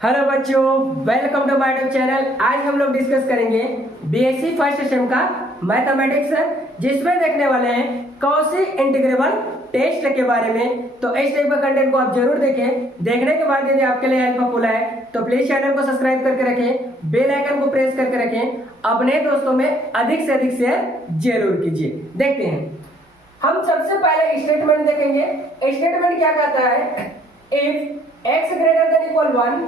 Hello बच्चों, welcome to my YouTube channel. आज हम लोग डिस्कस करेंगे बीएससी फर्स्ट सेम का मैथमेटिक्स, जिसमें देखने वाले हैं कॉची इंटीग्रेबल टेस्ट के बारे में। तो इस टाइप का कंटेंट को आप जरूर देखें। देखने के बाद यदि आपके लिए हेल्पफुल है तो प्लीज चैनल को सब्सक्राइब करके रखें, बेल आइकन को प्रेस करके रखें, अपने दोस्तों में अधिक से अधिक शेयर जरूर कीजिए। देखते हैं, हम सबसे पहले स्टेटमेंट देखेंगे। स्टेटमेंट क्या कहता है? If x greater than equal 1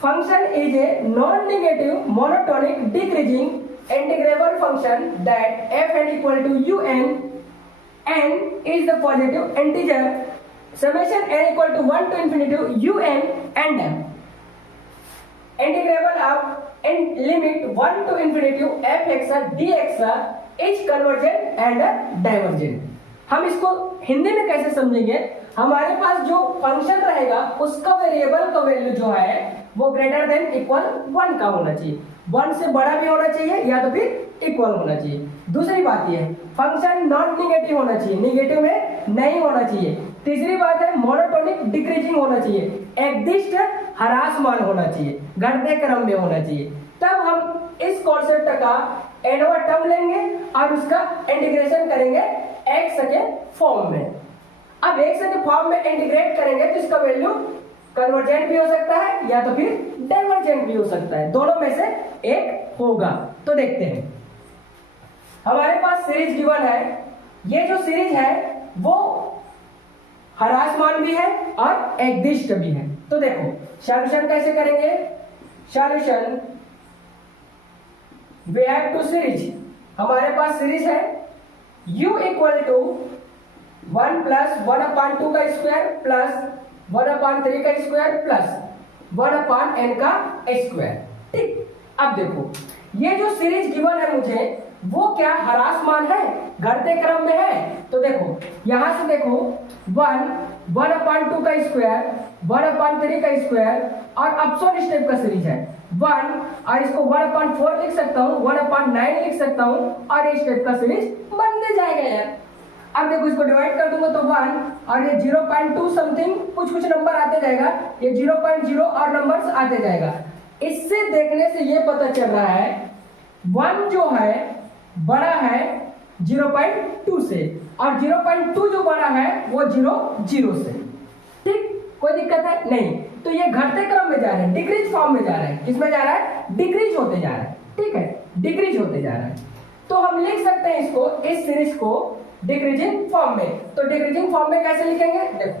function is a non-negative monotonic decreasing integrable function that fn equal to un n is the positive integer summation n equal to 1 to infinity un and m integrable of in limit 1 to infinity fx dx is convergent and divergent। हम इसको हिंदी में कैसे समझेंगे? हमारे पास जो function रहेगा उसका variable का वैल्यू जो है वो ग्रेटर देन इक्वल 1 का होना चाहिए। 1 से बड़ा भी होना चाहिए या तो फिर इक्वल होना चाहिए। दूसरी बात ये है फंक्शन नॉन निगेटिव होना चाहिए, निगेटिव में नहीं होना चाहिए। तीसरी बात है मोनोटोनिक डिक्रीजिंग होना चाहिए, एकदिष्ट ह्रासमान होना चाहिए, घटते क्रम में होना चाहिए। तब हम इस कॉन्सेप्ट का एनवा टर्म लेंगे और उसका इंटीग्रेशन करेंगे एक्स के फॉर्म में। अब एक्स के फॉर्म में इंटीग्रेट करेंगे तो इसका वैल्यू कन्वर्जेंट भी हो सकता है या तो फिर डाइवर्जेंट भी हो सकता है, दोनों में से एक होगा। तो देखते हैं, हमारे पास सीरीज गिवन है। ये जो सीरीज है वो ह्रासमान भी है और एकदिष्ट भी है। तो देखो सॉल्यूशन कैसे करेंगे? Solution we have two series, हमारे पास सीरीज है u इक्वल टू 1 प्लस 1/2 का स्क्वायर प्लस 1/3 का स्क्वायर प्लस 1/n का स्क्वायर। ठीक, अब देखो ये जो सीरीज गिवन है मुझे वो क्या ह्रासमान है, घटते क्रम में है। तो देखो यहां से देखो 1/2 का स्क्वायर 1/3 का स्क्वायर और अपसोन स्टेप का सीरीज है 1 और इसको 1/4 लिख सकता हूँ, 1/9 लिख सकता हूँ और इस स्टेप का सीरीज बनने जाएगा यार। अब देखो इसको डिवाइड कर दूंगा तो 1 और ये 0.2 समथिंग कुछ नंबर आते जाएगा, ये 0.0 और नंबर्स आते जाएगा। इससे देखने से ये पता चल रहा है 1 जो है बड़ा है 0.2 से और 0.2 जो बड़ा है वो 0 से। ठीक, कोई दिक्कत है नहीं। तो ये घटते क्रम में जा रहा है, डिक्रीज फॉर्म में जा रहा है। किसमें जा रहा है? डिक्रीज होते जा रहा है। ठीक है, डिक्रीज होते जा रहा है। तो हम लिख सकते हैं इसको, इस सीरीज को डिक्रीजिंग फॉर्म में। तो डिक्रीजिंग फॉर्म में कैसे लिखेंगे? देखो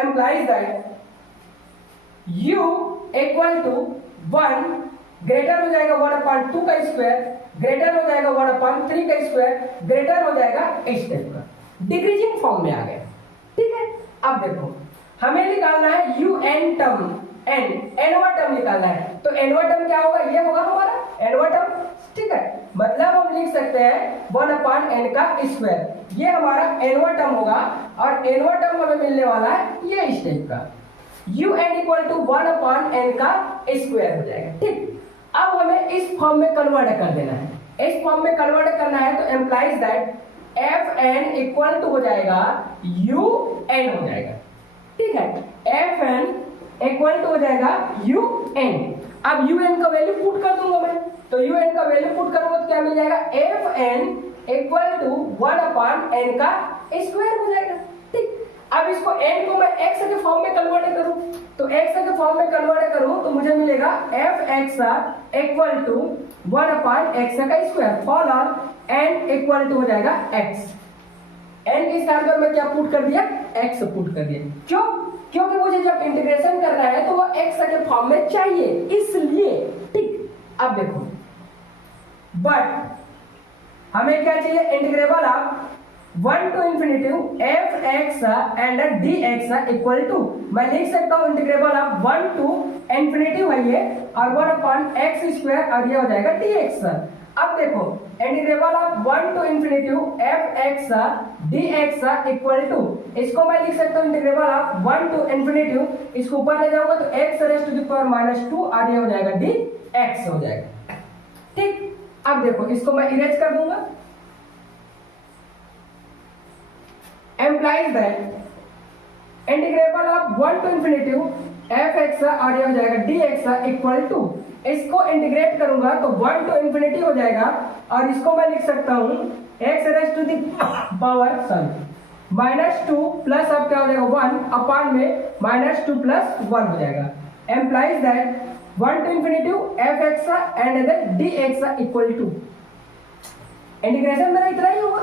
implies that u equal to 1 greater हो जाएगा 1/2 का स्क्वायर, ग्रेटर हो जाएगा 1/3 का स्क्वायर, ग्रेटर हो जाएगा इस टाइप का, डिक्रीजिंग फॉर्म में आ गया। ठीक है, अब देखो हमें निकालना है un टर्म, nवा टर्म निकालना है। तो nवा टर्म क्या होगा? ये होगा हमारा nवा टर्म। ठीक है, मतलब हम लिख सकते हैं 1/n का स्क्वायर, ये हमारा nवा टर्म होगा और nवा टर्म हमें मिलने वाला है ये इस टाइप का un इक्वल टू 1/n का स्क्वायर हो जाएगा। ठीक, अब हमें इस फॉर्म में कन्वर्ट कर देना है। इस फॉर्म में कन्वर्ट करना है तो implies that fn equal to हो जाएगा un हो जाएगा। ठीक है, fn इक्वल टू हो जाएगा un। अब un का वैल्यू पुट कर दूंगा मैं, तो un का वैल्यू पुट करूंगा तो क्या मिल जाएगा? fn इक्वल टू 1/n का स्क्वायर हो जाएगा। ठीक, अब इसको n को मैं x के फॉर्म में कन्वर्ट करूं तो x के फॉर्म में कन्वर्ट करूं तो मुझे मिलेगा fx इक्वल टू 1/x का square for all n equal to हो जाएगा x। n के स्थान पर मैं क्या पुट कर दिया? x पुट कर दिया। क्यों? क्योंकि मुझे जब इंटीग्रेशन करना है तो वो x के फॉर्म में चाहिए, इसलिए। ठीक, अब देखो बट हमें क्या चाहिए? Integrable of 1 to infinity fx and dx equal to, मैं लिख सकता हूं इंटीग्रेबल ऑफ 1 टू इन्फिनिटी है ये और 1/x स्क्वायर और ये हो जाएगा dx। अब देखो integrable of 1 to infinity fx dx equal to, इसको मैं लिख सकता हूं इंटीग्रेबल ऑफ 1 टू इन्फिनिटी, इसको ऊपर ले जाऊंगा तो x raise to the power -2 और ये हो जाएगा dx हो जाएगा। ठीक, अब देखो इसको मैं इरेज कर दूंगा। Implies that integrable of 1 to infinitive F X और ये हो जाएगा डी एक्स इक्वल टू, इसको इंटीग्रेट करूंगा तो 1 टू इन्फिनिटी हो जाएगा और इसको मैं लिख सकता हूं X raise to the power -2 plus अब क्या हो जाएगा 1 अपान में -2 प्लस 1 हो जाएगा, implies that 1 to infinitive F x and then D X equal to, integration मेरा इतना ही होगा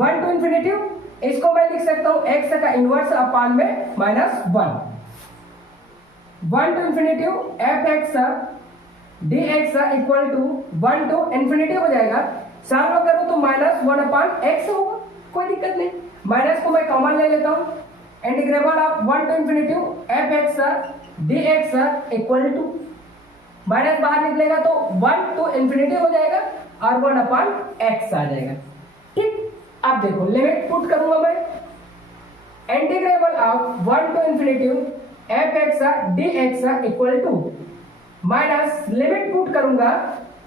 1 टू इन्फिनिटिव, इसको मैं लिख सकता हूं x का इनवर्स अपान में -1, 1 to infinitive F X D X equal to 1 to infinity हो जाएगा, सॉल्व करूं तो -1 अपान x होगा, कोई दिक्कत नहीं, माइनस को मैं कॉमन ले लेता हूं, integrable of 1 to infinitive F X D X equal to, minus बाहर निकलेगा तो 1 टू इन्फिनिटी हो जाएगा और 1 अपान x आ जाएगा। ठीक, अब देखो लिमिट पुट करूंगा मैं, integrable of 1 to infinitive F X D X equal to, minus limit put करूंगा,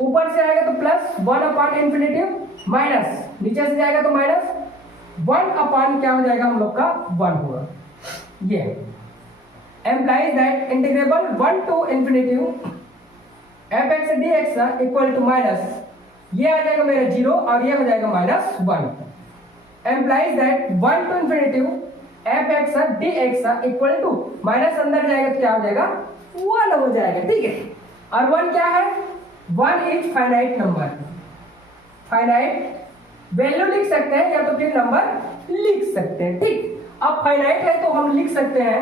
ऊपर से आएगा तो प्लस 1 अपान इन्फिनिटिव माइनस नीचे से जाएगा तो -1 अपान क्या हो जाएगा हम लोग का 1 होगा, ये implies that integrable 1 to infinitive F X D X equal to minus, ये आ जाएगा मेरा 0 और ये हो जाएगा -1, implies that 1 to infinitive F X D X equal to, minus अंदर जाएगा तो क्या हो जाएगा 1 हो जाएगा। ठीक है, और 1 क्या है, 1 is finite number, finite value लिख सकते हैं या तो फिर नंबर लिख सकते हैं। ठीक, अब फाइनाइट है तो हम लिख सकते हैं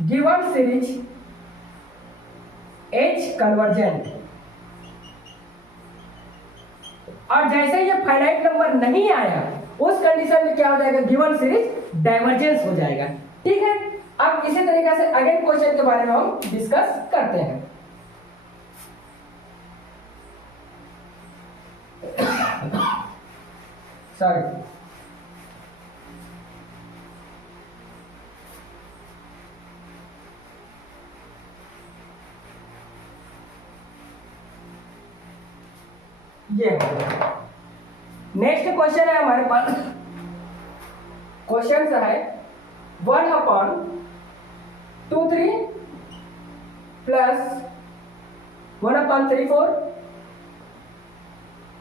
गिवन सीरीज एच कन्वर्जेंट, और जैसे ये फाइनाइट नंबर नहीं आया उस कंडीशन में क्या हो जाएगा, गिवन सीरीज डाइवर्जेंस हो जाएगा। ठीक है, अब इसी तरीके से अगेन क्वेश्चन के बारे में हम डिस्कस करते हैं। सॉरी, ये नेक्स्ट क्वेश्चन है हमारे पास, क्वेश्चन है 1 upon 2 3 plus 1 upon 3 4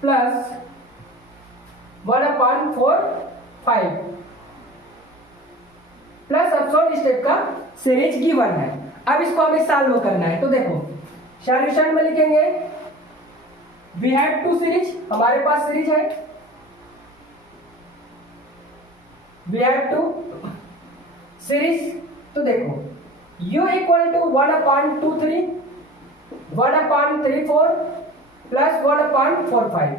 plus 1 upon 4 5 plus absolute step का सीरीज गिवन है। अब इसको हमें सॉल्व करना है, तो देखो सॉल्यूशन में लिखेंगे वी हैव टू सीरीज, हमारे पास सीरीज है वी हैव टू सीरीज, तो देखो u equal to 1 upon 2 3 1 upon 3 4 plus 1 upon 4 5,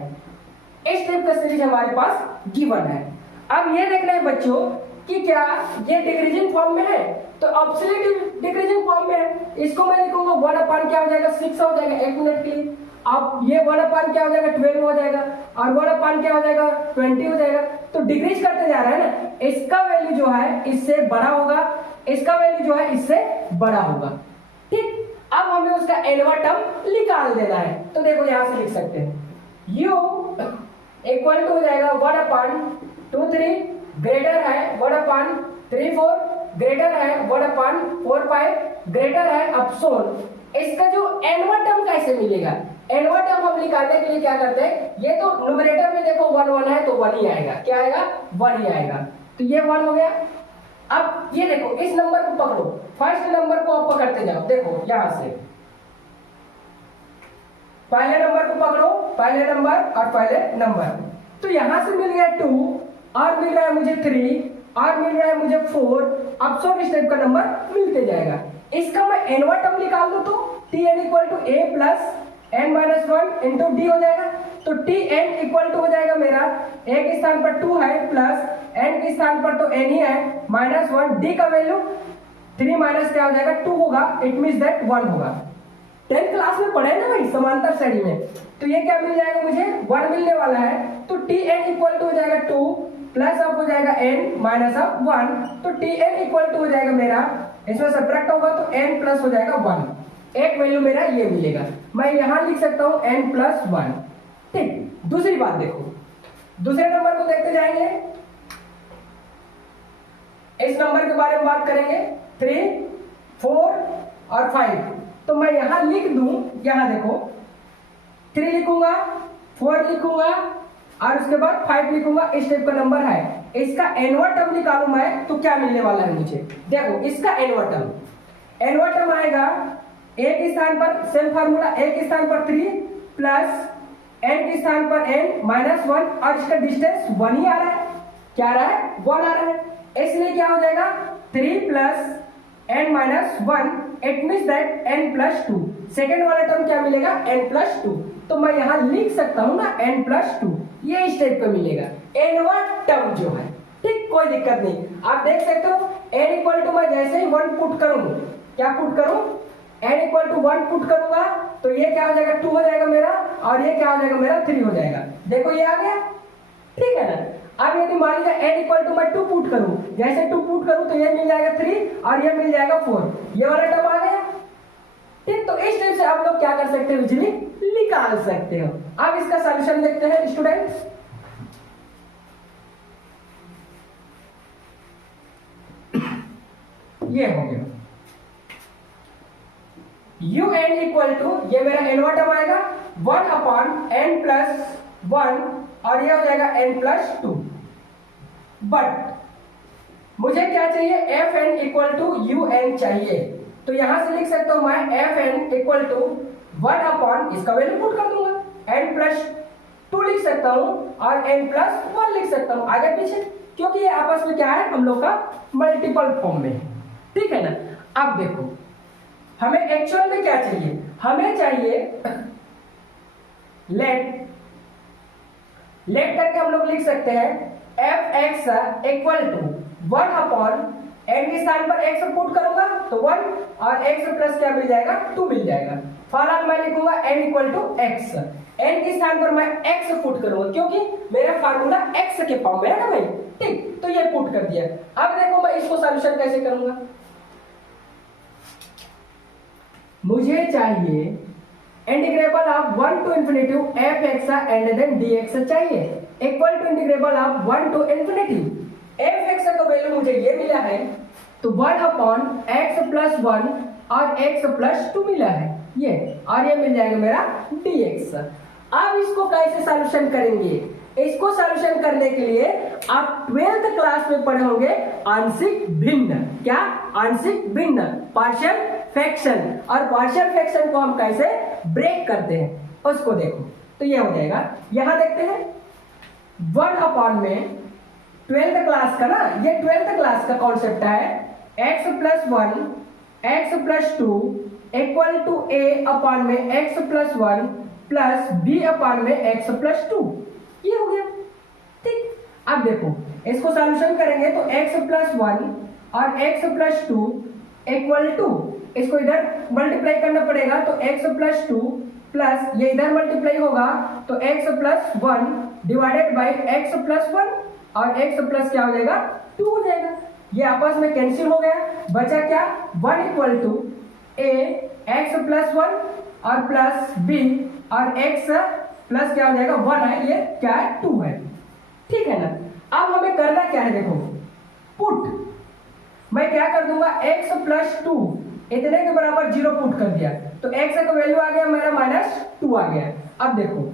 इस टाइप का सीरीज हमारे पास गिवन है। अब ये देखना है बच्चों कि क्या ये डिक्रीजिंग फॉर्म में है, तो ऑब्सोल्यूट डिक्रीजिंग फॉर्म में है, इसको मैं लिखूंगा 1 अपॉन क्या हो जाएगा 6 हो जाएगा 1 मिनट के लिए, अब ये 1 अपॉन क्या हो जाएगा 12 हो जाएगा और 1 अपॉन क्या हो जाएगा 20 हो जाएगा, तो डिक्रीज करते जा रहा है ना, इसका वैल्यू जो है इससे बड़ा होगा, इसका वैल्यू जो है इससे बड़ा होगा। ठीक, अब हमें उसका एनवा टर्म निकाल देना है, तो देखो यहां से लिख सकते हैं u इक्वल टू हो जाएगा 1 अपॉन 2 3 ग्रेटर है 1 अपॉन 3 4 ग्रेटर है 1 अपॉन 4 5 ग्रेटर है अपसोन, इसका जो एनवा टर्म कैसे मिलेगा, एनवा टर्म हम निकालने के लिए क्या करते हैं, ये तो न्यूमरेटर में देखो 1 1 है तो 1 ही आएगा, क्या आएगा 1 ही आएगा, तो ये 1 हो गया। अब ये देखो इस नंबर को पकड़ो, फर्स्ट नंबर को आप पकड़ते जाओ, देखो यहां से पहले नंबर को पकड़ो, पहले नंबर और पहले नंबर, तो यहां से मिल गया 2 और मिल रहा है मुझे 3 और मिल रहा है मुझे 4, अब सब इस टाइप का नंबर मिलते जाएगा। इसका मैं एनवा टर्म निकाल दूं तो tn equal to a plus n minus 1 into D हो जाएगा, तो tn इक्वल टू हो जाएगा मेरा a के स्थान पर 2 है प्लस n के स्थान पर तो n ही है माइनस 1, d का वैल्यू 3 माइनस क्या हो जाएगा 2 होगा, इट मींस दैट 1 होगा। 10th क्लास में पढ़े ना भाई समांतर श्रेणी में, तो ये क्या मिल जाएगा मुझे 1 मिलने वाला है, तो tn इक्वल टू हो जाएगा 2 प्लस अब हो जाएगा n माइनस अब 1, तो tn इक्वल टू हो जाएगा मेरा, इसमें सब्ट्रैक्ट होगा तो n प्लस हो जाएगा 1, एक वैल्यू मेरा ये मिलेगा, मैं यहां लिख सकता हूं n प्लस 1। ठीक, दूसरी बात देखो, दूसरे नंबर को देखते जाएंगे, इस नंबर के बारे में बात करेंगे 3, 4 और 5। तो मैं यहां लिख दूं, यहां देखो 3 लिखूंगा, 4 लिखूंगा और उसके बाद 5 लिखूंगा। इस टाइप का नंबर है। इसका एनवा टर्म निकालू मैं तो क्या मिलने वाला है मुझे, देखो इसका एनवा टर्म आएगा ए के स्थान पर सेम फार्मूला, ए के स्थान पर 3 प्लस एन के स्थान पर एन माइनस 1 और इसका डिस्टेंस 1 ही आ रहा है। क्या आ रहा है? 1 आ रहा है। इसलिए क्या हो जाएगा 3 plus n minus 1, it means that n plus 2। Second वाला टर्म क्या मिलेगा? n plus 2। तो मैं यहां लिख सकता हूं ना n प्लस 2, ये इस टाइप का मिलेगा nवा टर्म जो है। ठीक, कोई दिक्कत नहीं। आप देख सकते हो n इक्वल टू मैं जैसे ही 1 पुट करूं, क्या पुट करूं? n इक्वल टू 1 पुट करूंगा तो ये क्या हो जाएगा 2 हो जाएगा मेरा, और ये क्या हो जाएगा मेरा 3 हो जाएगा। देखो ये आ गया, ठीक है ना। अब यदि मान लीजिए n इक्वल टू मैं 2 पुट करूं, जैसे 2 पुट करूं तो ये मिल जाएगा 3 और ये मिल जाएगा 4, ये वाला टर्म आ गया। ठीक, तो इस टाइप से आप लोग क्या कर सकते हो, इजीली निकाल सकते हो। अब इसका सॉल्यूशन देखते हैं स्टूडेंट्स। ये हो गया un इक्वल टू, ये मेरा एनवा टर्म आएगा 1 अपॉन n प्लस 1 और ये हो जाएगा n प्लस 2। बट मुझे क्या चाहिए? fn इक्वल टू un चाहिए। तो यहां से लिख सकता हूं मैं fn इक्वल टू 1 अपॉन, इसका वैल्यू पुट कर दूंगा, n प्लस 2 लिख सकता हूं और n प्लस 1 लिख सकता हूं आगे पीछे, क्योंकि ये आपस में क्या है, हम लोग का मल्टीपल फॉर्म में है। ठीक है ना। अब देखो हमें एक्चुअल में क्या चाहिए, हमें चाहिए लेट करके हम लोग लिख सकते हैं F X equal to 1 upon N के स्थान पर एक्स पुट करूंगा तो 1 और एक्स प्लस क्या मिल जाएगा 2 मिल जाएगा। फॉरन मैं लिखूंगा n equal to x, n के स्थान पर मैं एक्स पुट करूंगा क्योंकि मेरा फार्मूला एक्स के फॉर्म में है ना भाई। ठीक, तो ये पुट कर दिया। अब देखो मैं इसको सॉल्यूशन कैसे करूंगा। मुझे चाहिए integrable of 1 to infinity f x and then D x चाहिए, equal to integrable of 1 to infinity f x का वैल्यू मुझे ये मिला है तो 1 अपॉन एक्स प्लस 1 और एक्स प्लस 2 मिला है ये, और ये मिल जाएगा मेरा डी एक्स। अब इसको कैसे सॉल्यूशन करेंगे? इसको सॉल्यूशन करने के लिए आप 12th क्लास में पढ़े होंगे आंशिक भिन्न। क्या? आंशिक भिन्न, पार्शियल फ्रैक्शन। और पार्शियल फ्रैक्शन को हम कैसे ब्रेक करते हैं उसको देखो। तो ये हो जाएगा, यहां देखते हैं 1 अपॉन में 12th क्लास का ना, ये 12th क्लास का कॉन्सेप्ट है x plus 1 x plus 2 equal to a upon में x plus 1 plus b upon में x प्लस 2। ये हो गया। ठीक, अब देखो इसको सॉल्यूशन करेंगे तो x प्लस 1 और x प्लस 2 इक्वल टू, इसको इधर मल्टीप्लाई करना पड़ेगा तो x प्लस 2 प्लस ये इधर मल्टीप्लाई होगा तो x plus 1 divided by x plus 1 और x प्लस क्या हो जाएगा 2 हो जाएगा। ये आपस में कैंसिल हो गया, बचा क्या 1 equal to a x plus 1 और प्लस b और x प्लस क्या हो जाएगा 1 है, ये क्या है 2 है। ठीक है ना। अब हमें करना क्या है, देखो पुट, मैं क्या कर दूंगा x प्लस 2 इतने के बराबर 0 पुट कर दिया तो x का वैल्यू आ गया मेरा -2 आ गया। अब देखो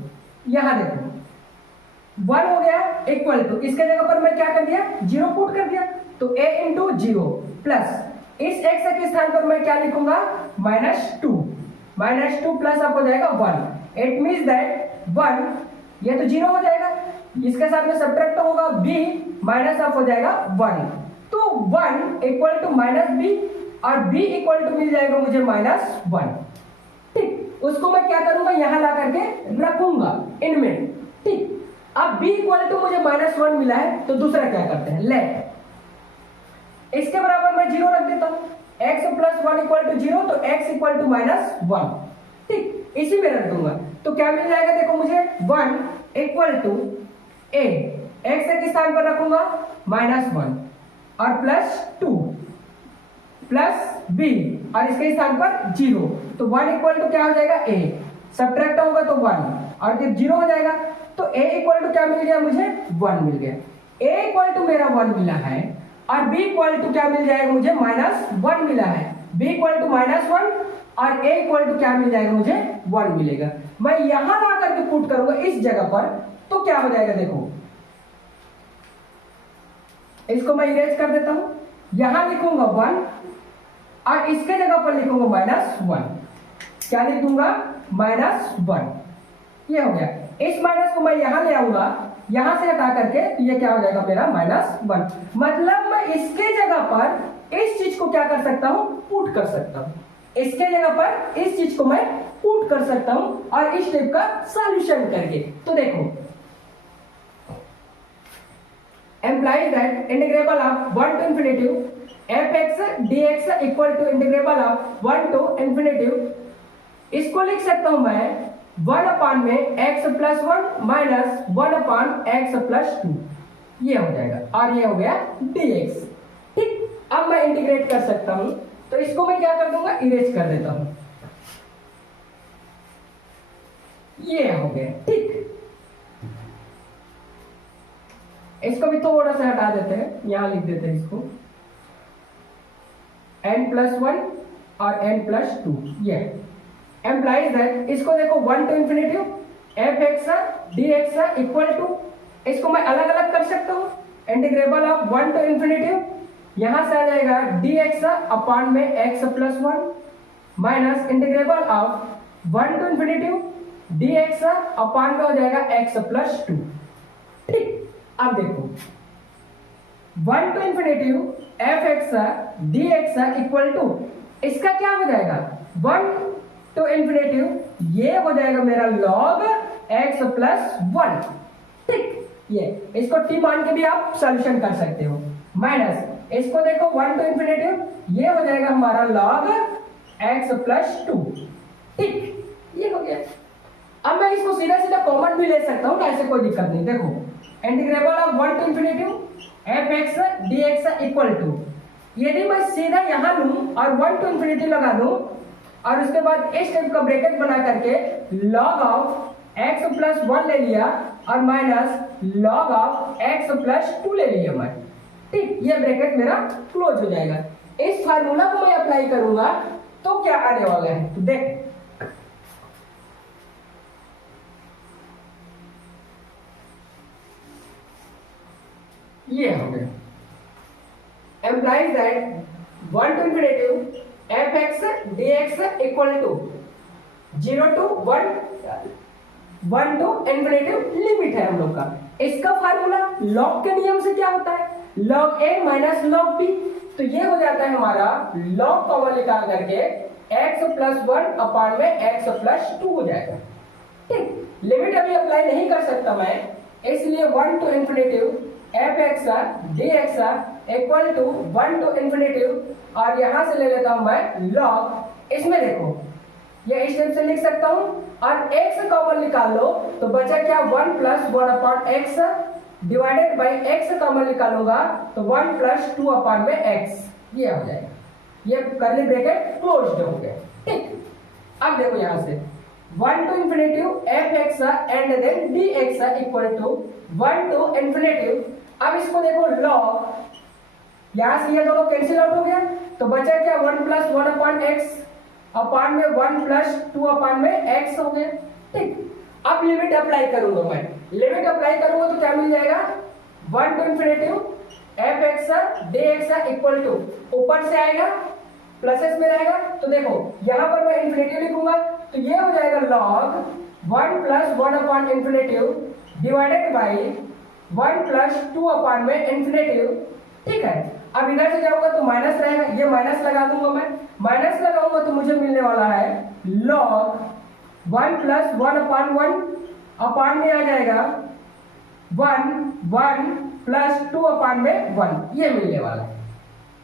यहां देखो 1 हो गया इक्वल टू, इसके जगह पर मैं क्या कर दिया 0 पुट कर दिया तो a इंटू 0 प्लस इस x के स्थान पर मैं क्या लिखूंगा -2 प्लस अब हो जाएगा 1। इट मींस दैट 1 ये तो 0 हो जाएगा, इसके साथ में सब्ट्रैक्ट होगा b माइनस अब हो जाएगा 1 तो 1 इक्वल टू -b और b इक्वल टू मिल जाएगा मुझे -1। ठीक, उसको मैं क्या करूंगा यहां ला करके रखूंगा इनमें। ठीक, अब b इक्वल टू मुझे -1 मिला है तो दूसरा क्या करते हैं, लेट इसके बराबर मैं 0 रख देता हूं, x प्लस 1 इक्वल टू 0 तो x इक्वल टू -1। ठीक, इसी में रख दूंगा तो क्या मिल जाएगा, देखो मुझे 1 इक्वल टू a x के स्थान पर रखूंगा -1 और प्लस 2 प्लस b और इसके स्थान पर 0 तो 1 इक्वल टू क्या हो जाएगा a, सब्ट्रैक्ट होगा तो 1 और जब 0 हो जाएगा तो a इक्वल टू क्या मिल गया मुझे 1 मिल गया। a इक्वल टू मेरा 1 मिला है और b इक्वल टू क्या मिल जाएगा मुझे, -1 मिला है। b इक्वल टू -1 और a इक्वल टू क्या मिल जाएगा मुझे, 1 मिलेगा। मैं यहां ला करके पुट करूंगा इस जगह पर, तो क्या हो जाएगा, देखो इसको मैं इरेज कर देता हूं। यहां लिखूंगा 1 और इसके जगह पर लिखूंगा -1। क्या लिख दूंगा, -1। ये हो गया। इस माइनस को मैं यहां ले आऊंगा, यहां से हटा करके, तो ये क्या हो जाएगा मेरा -1। मतलब मैं इसके जगह पर इस चीज को क्या कर सकता हूं, पुट कर सकता हूं। इसके जगह पर इस चीज को मैं पुट कर सकता हूं और इस टाइप का सॉल्यूशन करके। तो देखो, implies that integral of 1 to infinitive fx dx equal to integral of 1 to infinitive, इसको लिख सकता हूं मैं 1 अपान में x प्लस 1 माइनस 1 अपान x प्लस 2, ये हो जाएगा और ये हो गया dx। ठीक, अब मैं इंटीग्रेट कर सकता हूं, तो इसको मैं क्या कर दूंगा, इरेज कर देता हूं। ये हो गया। ठीक, इसको भी थोड़ा सा हटा देते हैं, यहां लिख देते हैं इसको n+1 और n+2। ये एम्प्लाइज दैट, इसको देखो 1 to infinitive fx dx equal to, इसको मैं अलग अलग कर सकता हूं, इंटीग्रेबल ऑफ 1 to infinitive, यहां से आ जाएगा dx अपान में x plus 1 minus integrable of 1 to infinitive dx अपान में हो जाएगा x प्लस 2। ठीक, अब देखो 1 to infinitive fx dx equal to, इसका क्या हो जाएगा, 1 to infinitive, ये हो जाएगा मेरा log x प्लस 1। ठीक, ये इसको t मान के भी आप सॉल्यूशन कर सकते हो। माइनस इसको देखो 1 to infinitive, ये हो जाएगा हमारा log x प्लस 2। ठीक, ये हो गया। अब मैं इसको सीधा सीधा कॉमन भी ले सकता हूं ना, ऐसे कोई दिक्कत नहीं। देखो integrable of 1 to infinitive fx dx equal to, यदि मैं सीधा यहां लूं और 1 to infinitive लगा दूं और उसके बाद इस टाइप का ब्रैकेट बना करके log ऑफ x प्लस 1 ले लिया और minus log of x plus 2 ले लिया मैं। ठीक, ये ब्रैकेट मेरा क्लोज हो जाएगा। इस फार्मूला को मैं अप्लाई करूंगा तो क्या आने वाला है, तो देख ये हो गया। Implies that 1 to infinitive fx dx equal to 0 to 1 to infinitive limit है हम लोग का। इसका फार्मूला लॉग के नियम से क्या होता है, log a minus log b, तो ये हो जाता है हमारा log कॉमन निकाल करके x प्लस 1 अपान में x प्लस 2 हो जाएगा। ठीक, लिमिट अभी अप्लाई नहीं कर सकता मैं, इसलिए 1 to infinitive fx dx equal to 1 to infinitive और यहां से ले लेता हूं मैं log, इसमें देखो ये इस टाइप से लिख सकता हूं और x कॉमन निकाल लो तो बचा क्या, 1 plus 1 upon x divided by x common निकालूंगा तो 1 प्लस 2 अपॉन में x, ये हो जाएगा। ये कर्ली ब्रैकेट क्लोज्ड हो गया। ठीक, अब देखो यहां से 1 to infinitive fx and then dx equal to 1 to infinitive। अब इसको देखो log, यहां से ये दोनों कैंसिल आउट हो गया तो बचा क्या, 1 प्लस 1 अपॉन x अपान में 1 प्लस 2 अपान में x हो गया। ठीक, अब लिमिट अप्लाई करूंगा मैं, लिमिट अप्लाई करूंगा तो क्या मिल जाएगा, 1 to infinitive fx dx equal to, ऊपर से आएगा प्लसेस में रहेगा तो देखो यहां पर मैं इंफिनिटिव लिखूंगा तो ये हो जाएगा log 1 plus 1 upon infinitive divided by 1 plus 2 upon में इंफिनिटिव। ठीक है, अब इधर से जाऊंगा तो माइनस रहेगा, ये माइनस लगा दूंगा मैं, माइनस लगाऊंगा तो मुझे मिलने वाला है log 1 प्लस 1 अपॉन 1 अपॉन में आ जाएगा 1 प्लस 2 अपॉन में 1, ये मिलने वाला है।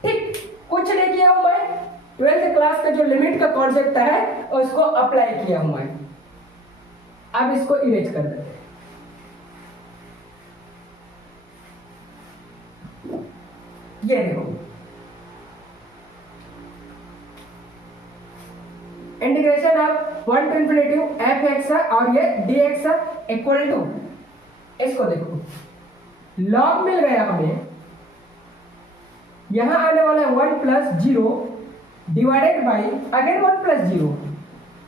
ठीक, कुछ नहीं किया हूं मैं, 12th क्लास का जो लिमिट का कॉन्सेप्ट है उसको अप्लाई किया हूं मैं। अब इसको इरेज कर देते हैं। ये देखो integration of 1 to infinitive fx और ये dx इक्वल टू, इसको देखो log मिल गया हमें यहाँ आने वाला है 1 plus 0 divided by again 1 plus 0,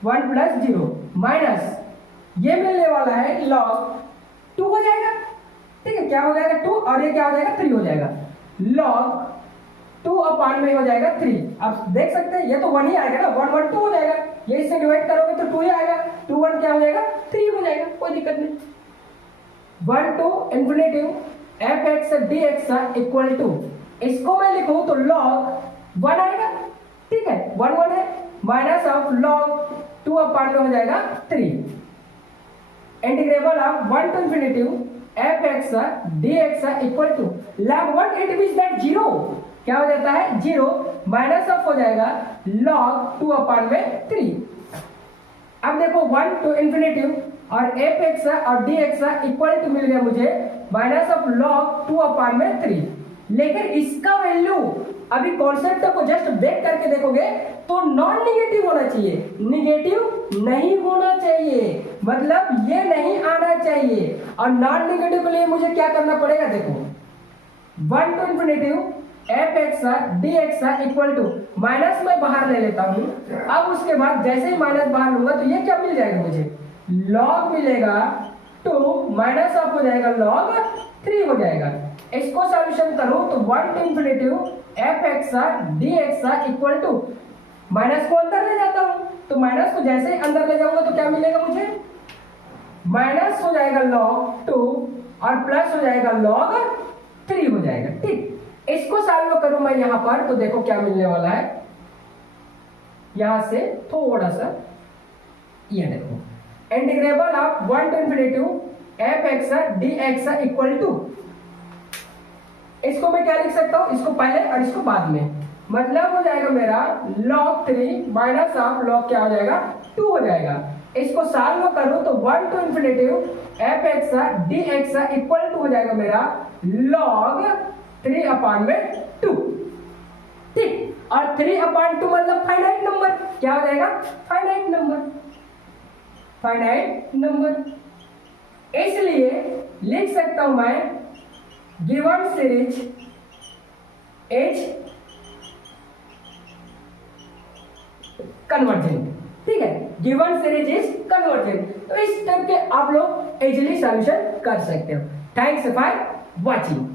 1 plus 0 minus ये मिलने वाला है लॉग 2 हो जाएगा। ठीक है, क्या हो जाएगा 2 और ये क्या हो जाएगा 3 हो जाएगा। लॉग 2 अपान में हो जाएगा 3। आप देख सकते हैं ये तो 1 ही आएगा ना, 1 1 2 हो जाएगा, ये इससे डिवाइड करोगे तो 2 ही आएगा, 2 1 क्या हो जाएगा 3 हो जाएगा, कोई दिक्कत नहीं। 1 to infinitive f(x) dx equal to, इसको मैं लिखूं तो log 1 आएगा। ठीक है, 1 1 है, माइनस ऑफ log 2 अपान में हो जाएगा 3। Integrable of 1 to infinitive f(x) dx equal to log 1 it means that 0 क्या हो जाता है 0 माइनस ऑफ हो जाएगा log 2 अपान में 3। अब देखो 1 टू इन्फिनिटिव और f(x) और dx इक्वल टू मिल गया मुझे माइनस ऑफ log 2 अपान में 3। लेकिन इसका वैल्यू अभी कॉन्सेप्ट को जस्ट देख करके देखोगे तो नॉन निगेटिव होना चाहिए, निगेटिव नहीं होना चाहिए, मतलब ये नहीं आना चाहिए। और नॉन निगेटिव के लिए मुझे क्या करना पड़ेगा, देखो 1 to infinitive f(x) dx equal to minus में बाहर ले लेता हूं। अब उसके बाद जैसे ही माइनस बाहर लूंगा तो ये क्या मिल जाएगा मुझे, log मिलेगा 2 माइनस ऑफ हो जाएगा log 3 हो जाएगा। इसको सॉल्यूशन करो तो 1 to infinitive f(x) dx equal to minus को अंदर ले जाता हूं, तो माइनस को जैसे ही अंदर ले जाऊंगा तो क्या मिलेगा मुझे, माइनस हो जाएगा log 2 और प्लस हो जाएगा log 3 हो जाएगा। ठीक, इसको सॉल्व करूं मैं यहां पर तो देखो क्या मिलने वाला है, यहां से थोड़ा सा ये देखो integrable of 1 to infinitive f(x) dx equal to, इसको मैं क्या लिख सकता हूं, इसको पहले और इसको बाद में, मतलब हो जाएगा मेरा log 3 माइनस ऑफ log क्या हो जाएगा 2 हो जाएगा। इसको सॉल्व करूं तो 1 to infinitive f(x) dx equal to हो जाएगा मेरा log 3 अपान में 2। ठीक, और 3 अपान 2 मतलब फाइनाइट नंबर, क्या हो जाएगा फाइनाइट नंबर, फाइनाइट नंबर। इसलिए लिख सकता हूं मैं गिवन सीरीज इज कन्वर्जेंट। ठीक है, गिवन सीरीज इज कन्वर्जेंट। तो इस टाइप के आप लोग इजीली सॉल्यूशन कर सकते हो। Thanks for watching.